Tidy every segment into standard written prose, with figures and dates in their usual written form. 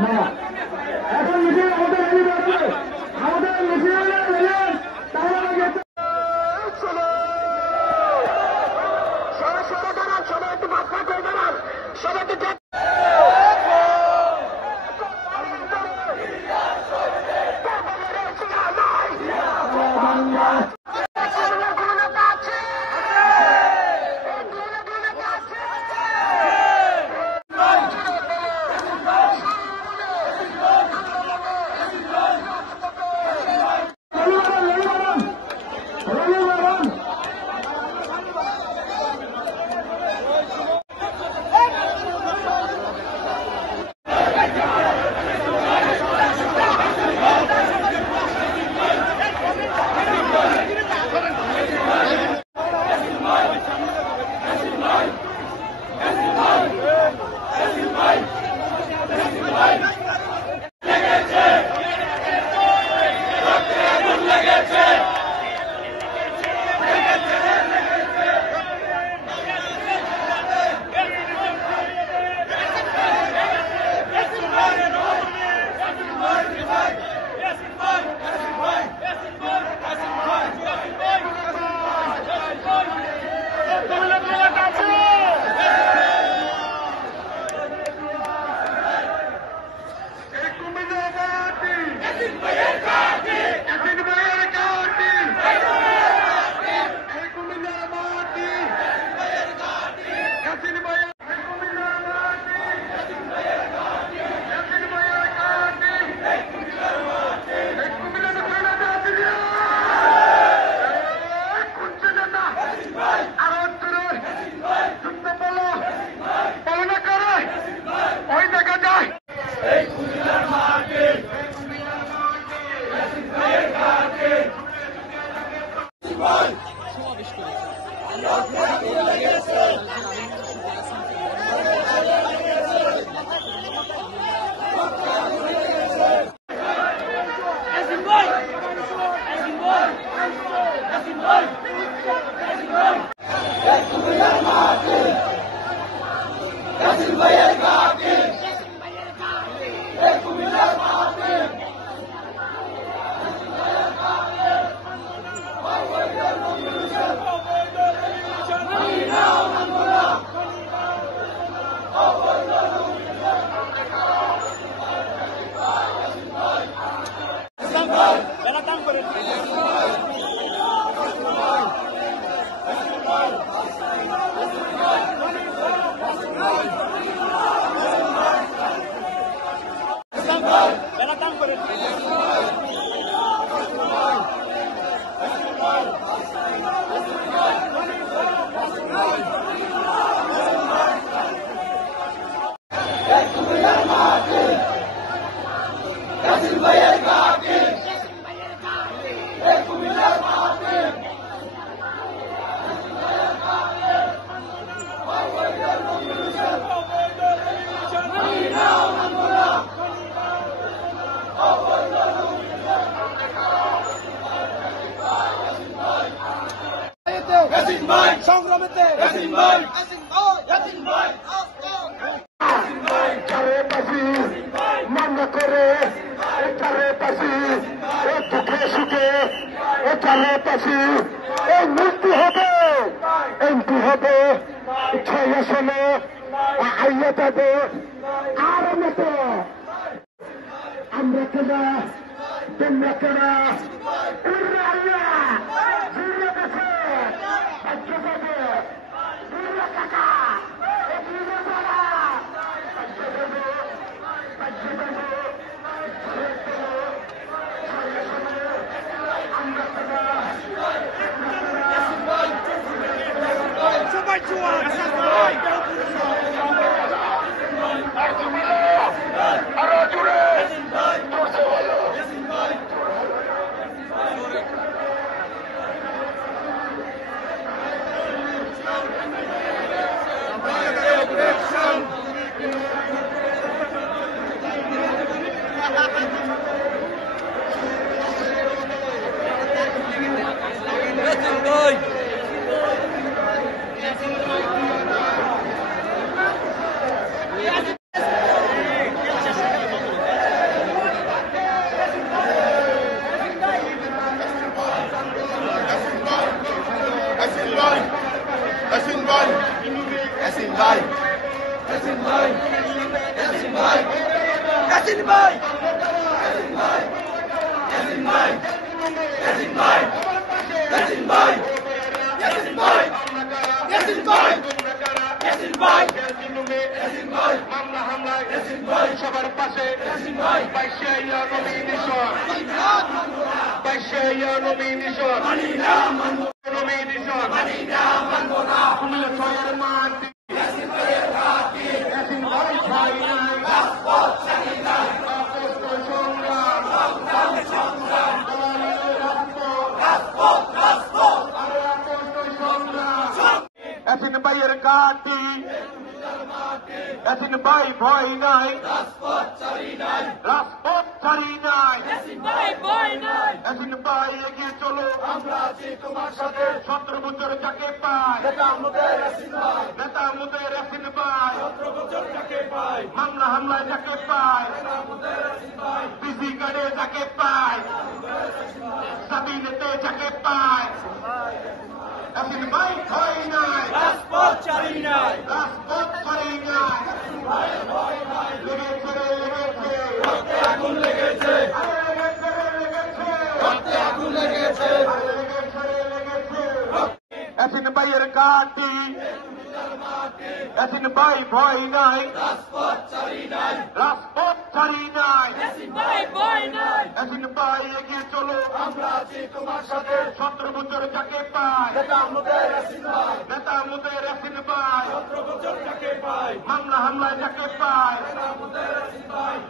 না এখন মিছিল আমাদের আমাদের মিছিল সংগ্রামেতে মান্য করে দুঃখে সুখে এই মূর্তি হবে এমপি হবে 6 আসনে আইয়া যাবে আর আমরা কেনা তোমরা কেনা মামলা হামলায় সবার পাশে কুমিল্লা ছয়ের মাটি এসিন ভাইয়ের ঘাটি এসিন ভাই ভয় নাই রাজপথ ছাড়ি নাই এসিন ভাই এগিয়ে চলো আমরা আছি তোমার সাথে 17 বছর যাকে পায় নেতা মুদের এসিন ভাই 17 বছর যাকে পায় মামলা হামলায় যাকে পায় পিসি কার্ডে যাকে পায় স্বাধীনতে যাকে পায় এসিন ভাই ভয় নাই রাজপথ ছাড়ি নাই রক্তে আগুন লেগেছে এসিন ভাইয়ের ঘাটি এসিন ভাই ভয় নাই রাজপথ ছাড়ি নাই এসিন ভাই এগিয়ে চলো আমরা আছি তোমার সাথে 17 বছর যাকে পায় নেতা মুদের এসিন ভাই 17 বছর যাকে পায় মামলা হামলায় যাকে পায়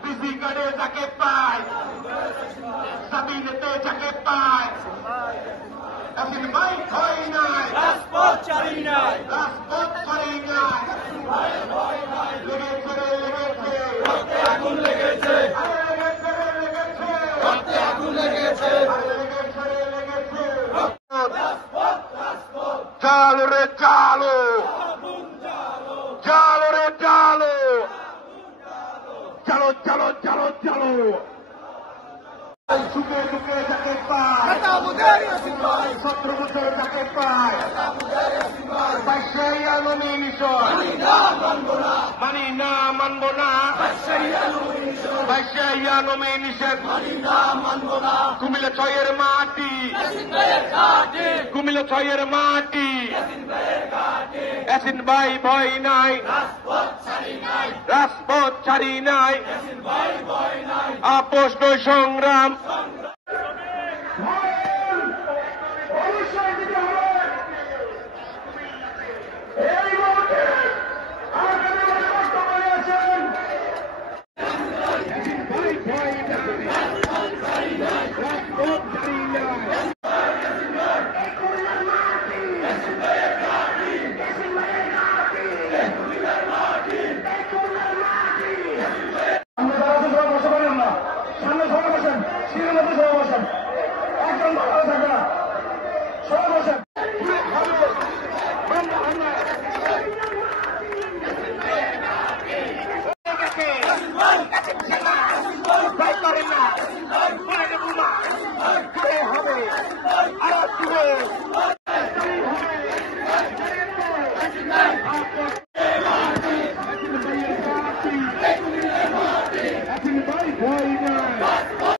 পিসি কার্ডে যাকে পায় স্বাধীনতে যাকে পায় এসিন ভাই ভয় নাই রাজপথ ছাড়ি নাই রক্তে আগুন লেগেছে চালো রে চালো রে চালো চালো সুখে দুঃখে যাকে পায় 17 বছর যাকে পায় 22 নমিনেশন মানি না মানবো না 22 নমিনেশন কুমিল্লা ছয়ের মাটি এসিন ভাই ভয় নাই রাজপথ ছাড়ি নাই আপোষ নয় সংগ্রাম অবশ্যই দিতে হবে এই মুহূর্তে আগামী বক্তব্য নিয়েছেন সামনে সবাই বসেন সিঁড়ির মধ্যে সবাই বসেন একদম ভালো থাকে না সবাই বসেন হবে